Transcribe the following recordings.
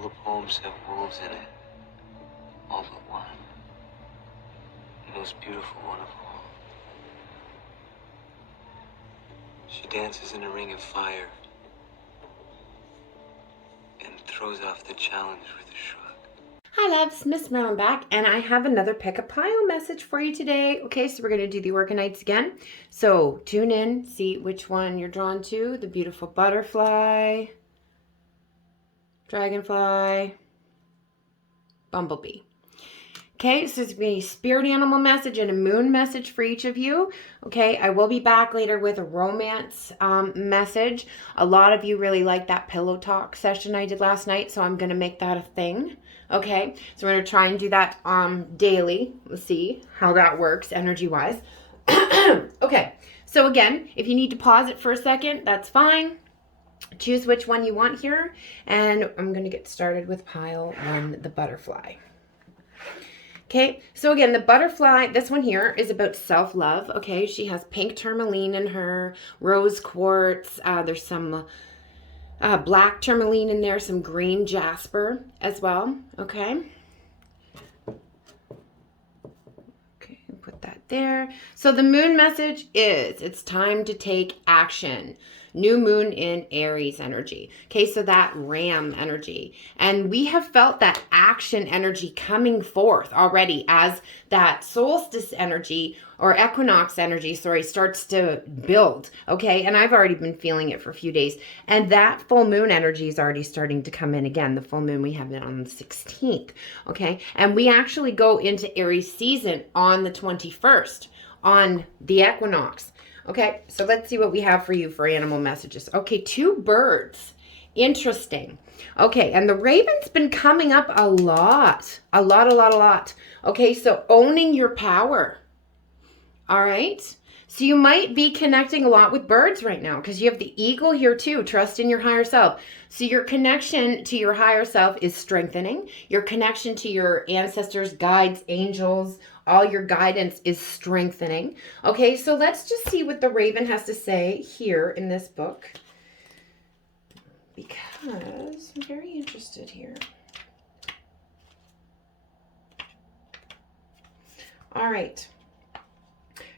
All the poems have wolves in it. All but one. The most beautiful one of all. She dances in a ring of fire and throws off the challenge with a shrug. Hi loves, MsMerlin back, and I have another pick a pile message for you today. Okay, so we're going to do the Organites again. So tune in, see which one you're drawn to. The beautiful butterfly, dragonfly, Bumble Bee. Okay, so it's going to be a spirit animal message and a moon message for each of you. Okay, I will be back later with a romance message. A lot of you really liked that pillow talk session I did last night, so I'm going to make that a thing. Okay, so we're going to try and do that daily. We'll see how that works energy-wise. Okay, so again, if you need to pause it for a second, that's fine. Choose which one you want here, and I'm going to get started with pile 1, the butterfly. Okay, so again, the butterfly, this one here is about self-love. Okay, she has pink tourmaline in her, rose quartz. There's some black tourmaline in there, some green jasper as well. Okay. Okay, put that there. So the moon message is it's time to take action. New moon in Aries energy. Okay, so that ram energy. And we have felt that action energy coming forth already as that solstice energy or equinox energy, starts to build. Okay, and I've already been feeling it for a few days. And that full moon energy is already starting to come in again. The full moon, we have it on the 16th. Okay, and we actually go into Aries season on the 21st on the equinox. Okay, so let's see what we have for you for animal messages. Okay, 2 birds. Interesting. Okay, and the raven's been coming up a lot. A lot. Okay, so owning your power. All right. So you might be connecting a lot with birds right now because you have the eagle here too. Trust in your higher self. So your connection to your higher self is strengthening. Your connection to your ancestors, guides, angels, all your guidance is strengthening. Okay, so let's just see what the raven has to say here in this book because I'm very interested here. All right.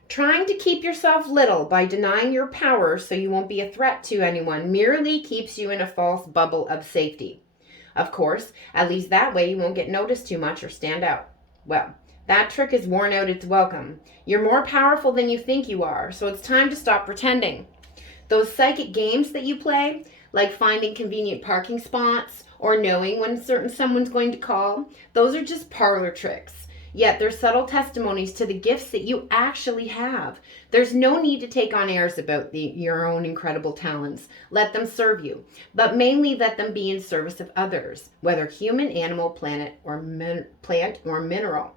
Trying to keep yourself little by denying your power so you won't be a threat to anyone merely keeps you in a false bubble of safety. Of course, at least that way you won't get noticed too much or stand out. Well, that trick is worn out its welcome. You're more powerful than you think you are, so it's time to stop pretending. Those psychic games that you play, like finding convenient parking spots or knowing when someone's going to call, those are just parlor tricks. Yet they're subtle testimonies to the gifts that you actually have. There's no need to take on airs about your own incredible talents. Let them serve you, but mainly let them be in service of others, whether human, animal, plant, or mineral.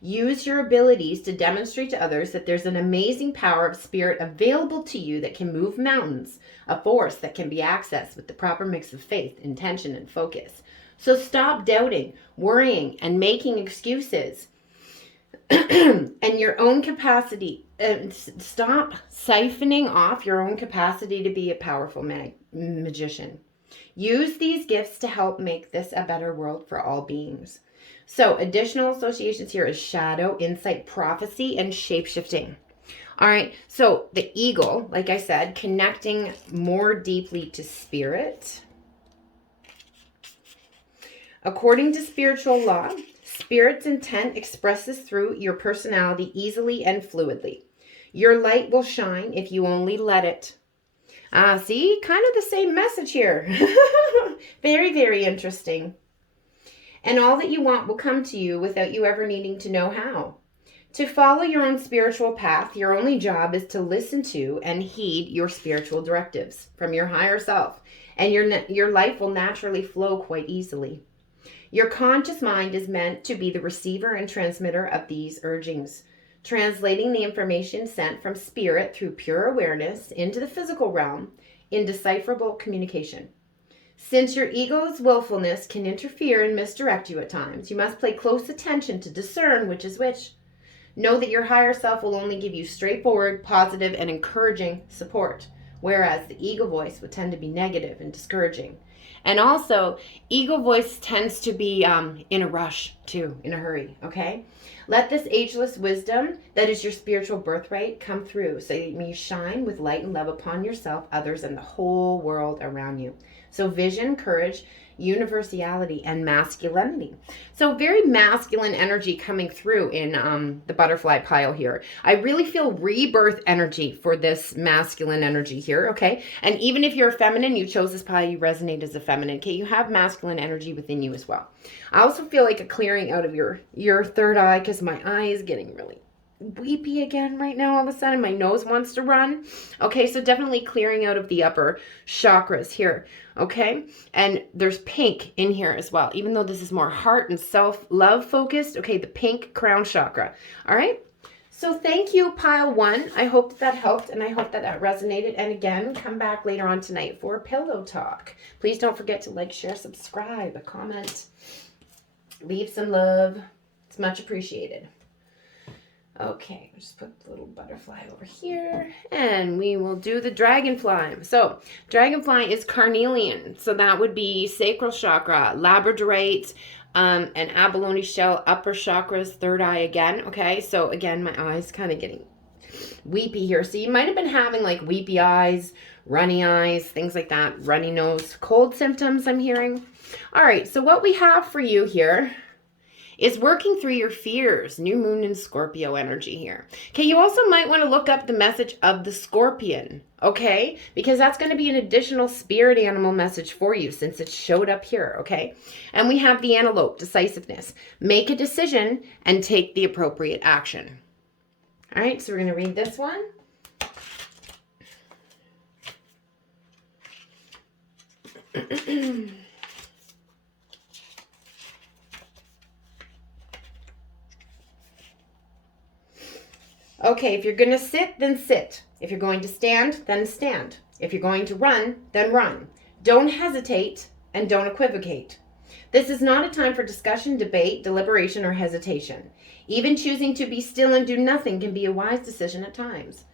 Use your abilities to demonstrate to others that there's an amazing power of spirit available to you that can move mountains, a force that can be accessed with the proper mix of faith, intention, and focus. So stop doubting, worrying, and making excuses. And your own capacity, stop siphoning off your own capacity to be a powerful magician. Use these gifts to help make this a better world for all beings. So additional associations here is shadow, insight, prophecy, and shape-shifting. All right, so the eagle, like I said, connecting more deeply to spirit. According to spiritual law, spirit's intent expresses through your personality easily and fluidly. Your light will shine if you only let it. See, kind of the same message here. Very, very interesting. And all that you want will come to you without you ever needing to know how. To follow your own spiritual path, your only job is to listen to and heed your spiritual directives from your higher self, and your life will naturally flow quite easily. Your conscious mind is meant to be the receiver and transmitter of these urgings, translating the information sent from spirit through pure awareness into the physical realm in decipherable communication. Since your ego's willfulness can interfere and misdirect you at times, you must pay close attention to discern which is which. Know that your higher self will only give you straightforward, positive, and encouraging support, whereas the ego voice would tend to be negative and discouraging. And also, ego voice tends to be in a rush too, in a hurry, okay? Let this ageless wisdom that is your spiritual birthright come through so that you may shine with light and love upon yourself, others, and the whole world around you. So vision, courage, universality, and masculinity. So very masculine energy coming through in the butterfly pile here. I really feel rebirth energy for this masculine energy here, okay? And even if you're a feminine, you chose this pile, you resonate as a feminine, okay? You have masculine energy within you as well. I also feel like a clearing out of your third eye because my eye is getting really weepy again right now. All of a sudden my nose wants to run. Okay, so definitely clearing out of the upper chakras here. Okay, and there's pink in here as well, even though this is more heart and self-love focused. Okay, the pink crown chakra. All right, so thank you, pile 1. I hope that helped, and I hope that that resonated. And again, come back later on tonight for a pillow talk. Please don't forget to like, share, subscribe, comment, leave some love. It's much appreciated. Okay, I'll just put the little butterfly over here, and we will do the dragonfly. So, dragonfly is carnelian, so that would be sacral chakra, labradorite, and abalone shell, upper chakras, third eye again, okay? So, again, my eye's kind of getting weepy here. So, you might have been having, like, weepy eyes, things like that, runny nose, cold symptoms I'm hearing. All right, so what we have for you here is working through your fears. New moon in Scorpio energy here. Okay, you also might want to look up the message of the scorpion, okay? Because that's going to be an additional spirit animal message for you since it showed up here, okay? And we have the antelope, decisiveness. Make a decision and take the appropriate action. All right, so we're going to read this one. Okay, if you're going to sit, then sit. If you're going to stand, then stand. If you're going to run, then run. Don't hesitate and don't equivocate. This is not a time for discussion, debate, deliberation, or hesitation. Even choosing to be still and do nothing can be a wise decision at times,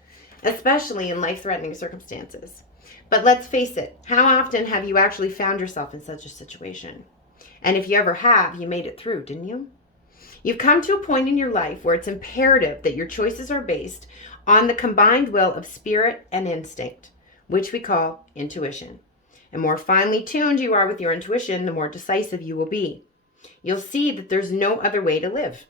especially in life-threatening circumstances. But let's face it, how often have you actually found yourself in such a situation? And if you ever have, you made it through, didn't you? You've come to a point in your life where it's imperative that your choices are based on the combined will of spirit and instinct, which we call intuition. The more finely tuned you are with your intuition, the more decisive you will be. You'll see that there's no other way to live.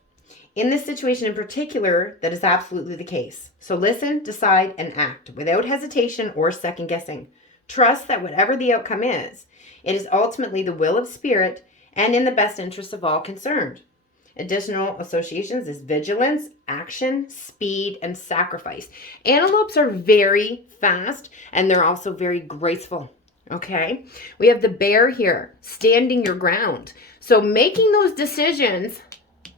In this situation in particular, that is absolutely the case. So listen, decide, and act without hesitation or second guessing. Trust that whatever the outcome is, it is ultimately the will of spirit and in the best interest of all concerned. Additional associations is vigilance, action, speed, and sacrifice. Antelopes are very fast and they're also very graceful. Okay, we have the bear here, standing your ground. So making those decisions,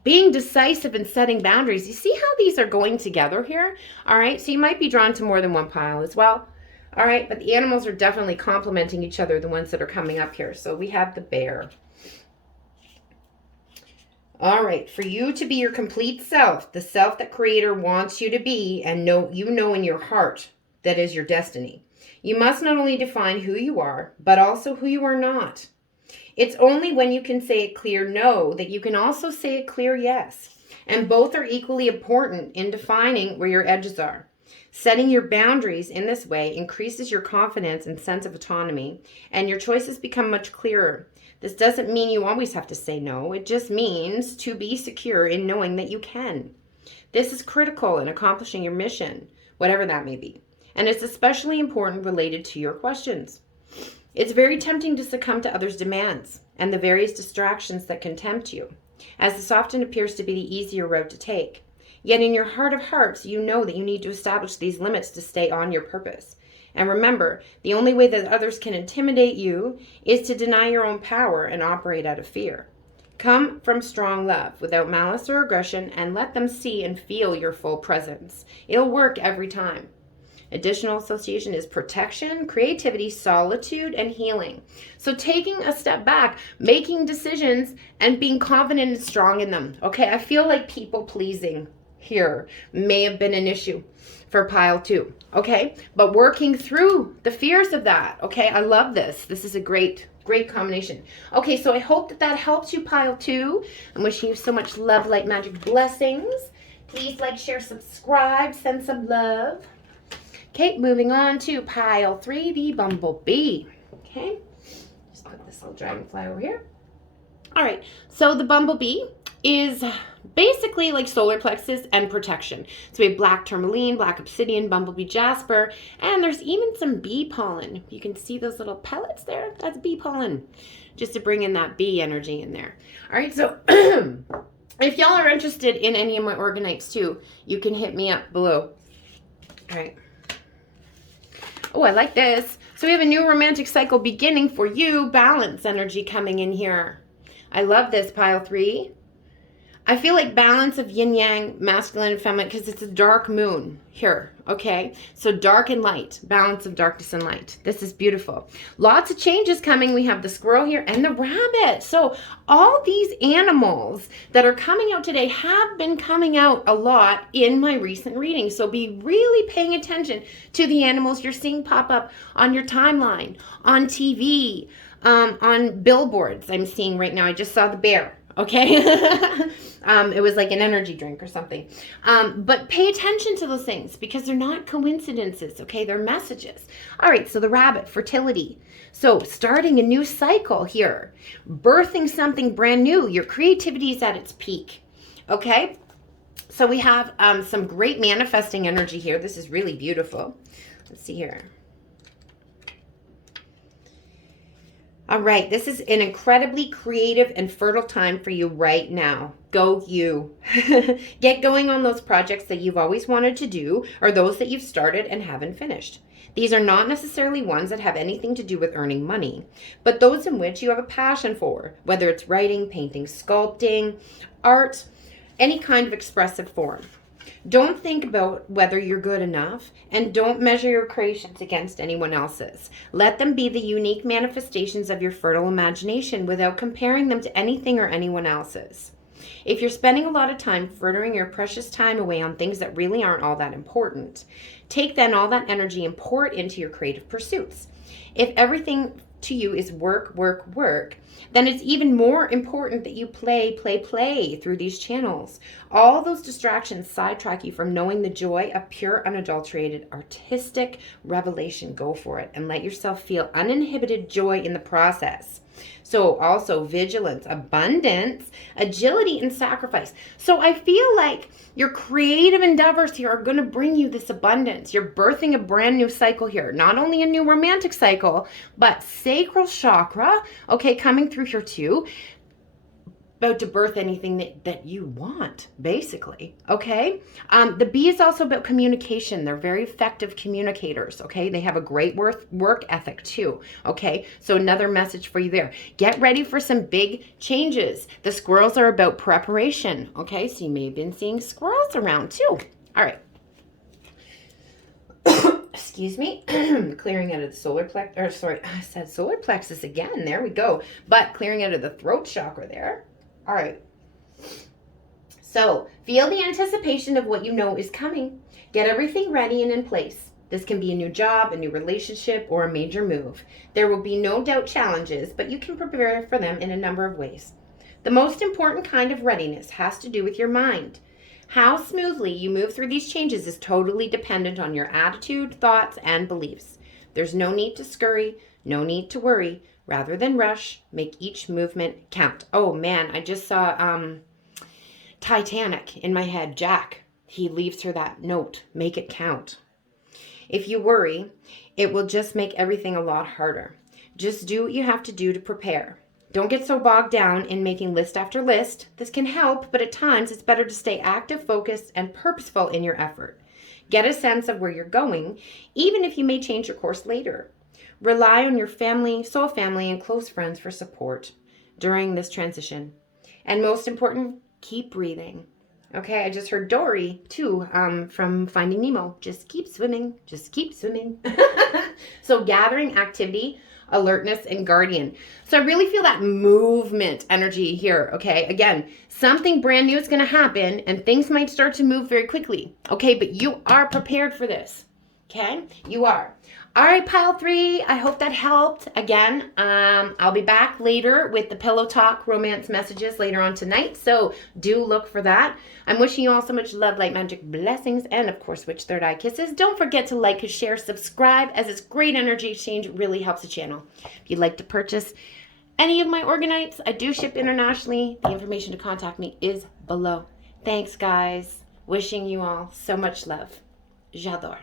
being decisive and setting boundaries. You see how these are going together here? All right, so you might be drawn to more than one pile as well. All right, but the animals are definitely complementing each other, the ones that are coming up here. So we have the bear. All right, for you to be your complete self, the self that Creator wants you to be, and you know in your heart that is your destiny, you must not only define who you are, but also who you are not. It's only when you can say a clear no that you can also say a clear yes. And both are equally important in defining where your edges are. Setting your boundaries in this way increases your confidence and sense of autonomy, and your choices become much clearer. This doesn't mean you always have to say no. It just means to be secure in knowing that you can. This is critical in accomplishing your mission, whatever that may be. And it's especially important related to your questions. It's very tempting to succumb to others' demands and the various distractions that can tempt you, as this often appears to be the easier route to take. Yet in your heart of hearts, you know that you need to establish these limits to stay on your purpose. And remember, the only way that others can intimidate you is to deny your own power and operate out of fear. Come from strong love, without malice or aggression, and let them see and feel your full presence. It'll work every time. Additional association is protection, creativity, solitude, and healing. So taking a step back, making decisions, and being confident and strong in them. Okay, I feel like people pleasing here may have been an issue for pile 2, okay? But working through the fears of that, okay? I love this. This is a great combination. Okay, so I hope that that helps you, pile 2. I'm wishing you so much love, light, magic, blessings. Please like, share, subscribe, send some love. Okay, moving on to pile 3, the Bumble Bee. Okay, just put this little dragonfly over here. All right, so the Bumble Bee is basically like solar plexus and protection. So we have black tourmaline, black obsidian, bumblebee jasper, and there's even some bee pollen. You can see those little pellets there. That's bee pollen, just to bring in that bee energy in there. All right, so if y'all are interested in any of my organites too, you can hit me up below. All right. Oh, I like this. So we have a new romantic cycle beginning for you. Balance energy coming in here. I love this, pile 3. I feel like balance of yin yang, masculine and feminine, because it's a dark moon here, okay? So dark and light, balance of darkness and light. This is beautiful. Lots of changes coming. We have the squirrel here and the rabbit. So all these animals that are coming out today have been coming out a lot in my recent readings. So be really paying attention to the animals you're seeing pop up on your timeline, on TV, on billboards I'm seeing right now. I just saw the bear. Okay. It was like an energy drink or something. But pay attention to those things because they're not coincidences. Okay. They're messages. All right. So the rabbit, fertility. So starting a new cycle here, birthing something brand new. Your creativity is at its peak. Okay. So we have some great manifesting energy here. This is really beautiful. Let's see here. All right, this is an incredibly creative and fertile time for you right now. Go you. Get going on those projects that you've always wanted to do or those that you've started and haven't finished. These are not necessarily ones that have anything to do with earning money, but those in which you have a passion for, whether it's writing, painting, sculpting, art, any kind of expressive form. Don't think about whether you're good enough and don't measure your creations against anyone else's. Let them be the unique manifestations of your fertile imagination without comparing them to anything or anyone else's. If you're spending a lot of time frittering your precious time away on things that really aren't all that important, take then all that energy and pour it into your creative pursuits. If everything to you is work, work, work, then it's even more important that you play through these channels. All those distractions sidetrack you from knowing the joy of pure, unadulterated, artistic revelation. Go for it and let yourself feel uninhibited joy in the process. So also vigilance, abundance, agility, and sacrifice. So I feel like your creative endeavors here are going to bring you this abundance. You're birthing a brand new cycle here. Not only a new romantic cycle, but sacral chakra, okay, coming through here too. About to birth anything that you want, basically, okay? The bee is also about communication. They're very effective communicators, okay? They have a great work ethic too, okay? So another message for you there. Get ready for some big changes. The squirrels are about preparation, okay? So you may have been seeing squirrels around too. All right. Excuse me, clearing out of the solar plexus, or sorry, I said solar plexus again. There we go. But clearing out of the throat chakra there. All right. So feel the anticipation of what you know is coming. Get everything ready and in place. This can be a new job, a new relationship, or a major move. There will be no doubt challenges, but you can prepare for them in a number of ways. The most important kind of readiness has to do with your mind. How smoothly you move through these changes is totally dependent on your attitude, thoughts, and beliefs. There's no need to scurry, no need to worry. Rather than rush, make each movement count. Oh man, I just saw Titanic in my head. Jack, he leaves her that note. Make it count. If you worry, it will just make everything a lot harder. Just do what you have to do to prepare. Don't get so bogged down in making list after list. This can help, but at times it's better to stay active, focused, and purposeful in your effort. Get a sense of where you're going, even if you may change your course later. Rely on your family, soul family, and close friends for support during this transition. And most important, keep breathing. Okay, I just heard Dory, too, from Finding Nemo. Just keep swimming. Just keep swimming. So gathering activity alertness, and guardian. So I really feel that movement energy here, okay? Again, something brand new is going to happen and things might start to move very quickly, okay? But you are prepared for this, okay? You are. All right, pile 3, I hope that helped. Again, I'll be back later with the Pillow Talk romance messages later on tonight, so do look for that. I'm wishing you all so much love, light, magic, blessings, and of course, witch third eye kisses. Don't forget to like, share, subscribe, as it's great energy exchange. It really helps the channel. If you'd like to purchase any of my Organites, I do ship internationally. The information to contact me is below. Thanks, guys. Wishing you all so much love. J'adore.